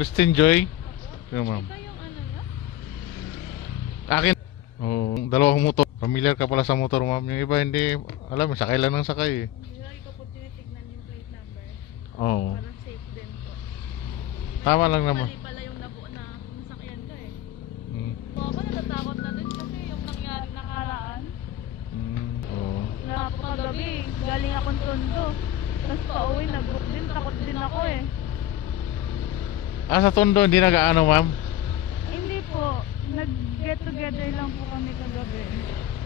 Christine Joy. Yun, ma'am. Ito yung ano niya? Akin. Oh, dalawang motor. Familiar ka pala sa motor, ma'am. Yung iba hindi alam, sakay lang ng sakay. Lagi ko po tinitignan yung plate number. Oo. Para safe din po. Tama lang naman. Mali pala yung nabuo na nasakyan ka eh. Mm. Ako natatakot na din kasi yung nangyari nakaraan. Oo. Napakagabi, galing akong Tondo. Tapos pauwi, nag-book din, takot din ako eh. Ah, sa Tondo hindi nag-aano, ma'am? Hindi po, nag-get together lang po kami kagabi.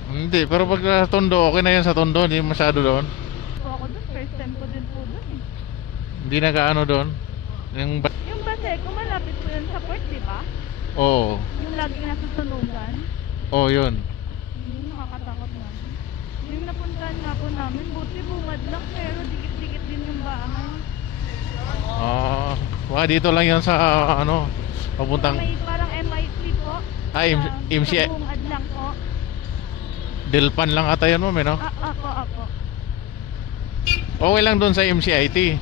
Hindi, pero pag sa Tondo, okay na yan sa Tondo, hindi masyado doon. So ako dun, first time ko din po dun eh. Hindi nag-aano doon. Yung base, kung malapit po yun sa port, di ba? Oo. Yung laging nasusunugan. Oo, yun. Yung nakakatakot na. Yung napuntahan nga po namin, buti bungad lang pero dikit-dikit din yung bahay. Ah, dito lang yan sa ano, papuntang May parang MIT po. MCI. Sa bungad lang po. Delpan lang ata yan, ma'am, eh, no? Ako. Okay lang doon sa MCIT.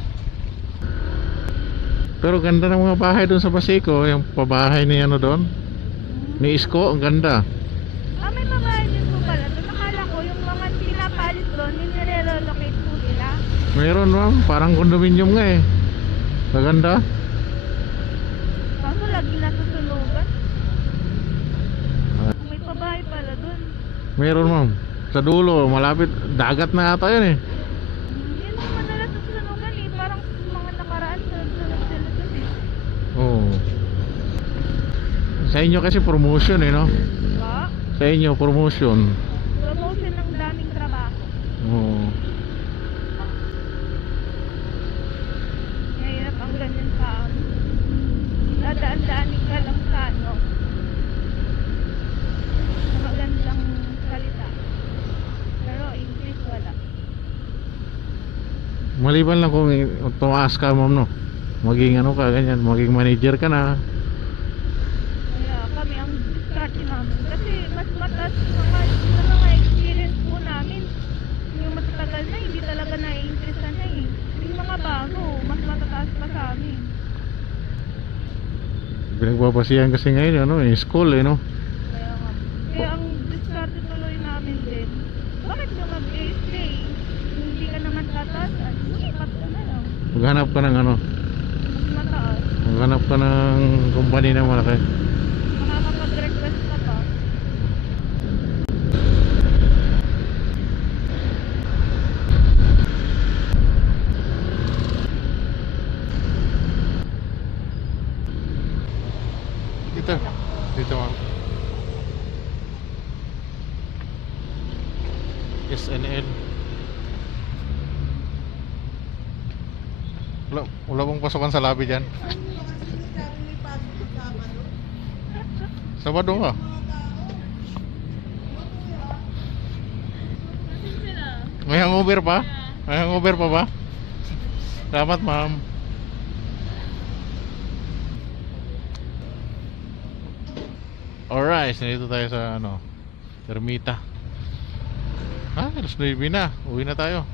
Pero ganda ng mga bahay doon sa Baseco, yung pabahay ni ano doon. Ni Isko, ang ganda. May mga yun po pala. Doon nakala ko yung mga pinapalit doon, yung nire-relocate po sila. Meron, ma'am, parang condominium nga eh. Maganda. Kaso lagi nasusunugan. May pabahay pala doon. Meron, ma'am. Sa dulo, malapit, dagat na ata yun eh. Yun yung madalas nasusunugan eh. Parang mga nakaraan sunod-sunod sila doon eh. Oo. Sa inyo kasi promotion eh, no? Ba? Sa inyo, promotion. Promotion ng daming trabaho. Oo. Mahirap ang ganyan sa amin. Dadaan-daanin ka lang sa ano. Sa magandang salita. Pero English wala. Maliban lang kung tumaas ka, ma'am, no? Maging ano ka, ganyan, maging manager ka na. Kaya kami ang diskarte namin. Kasi mas mataas sa mga experience po namin. Yung matatagal na, hindi talaga nai-interestan na eh. Yung mga bago, mas matataas pa sa amin. Pinagbabasihan kasi ngayon, ano, yung school eh, no? Kaya nga. Kaya ang diskarte tuloy namin din. Bakit ka mag-stay? Hindi ka naman tataasan. Lumipat ka na lang. Maghanap ka ng ano, Mas mataas. maghanap ka ng company na malaki. Makakapag-request ka pa. Dito, dito, ma'am. SNL. Wala pong pasukan sa lobby dyan. Sabado ka. May hangover pa? May hangover pa ba? Salamat, ma'am. Alright, nandito tayo sa ano, Ermita. Alas 9 na. Uwi na tayo.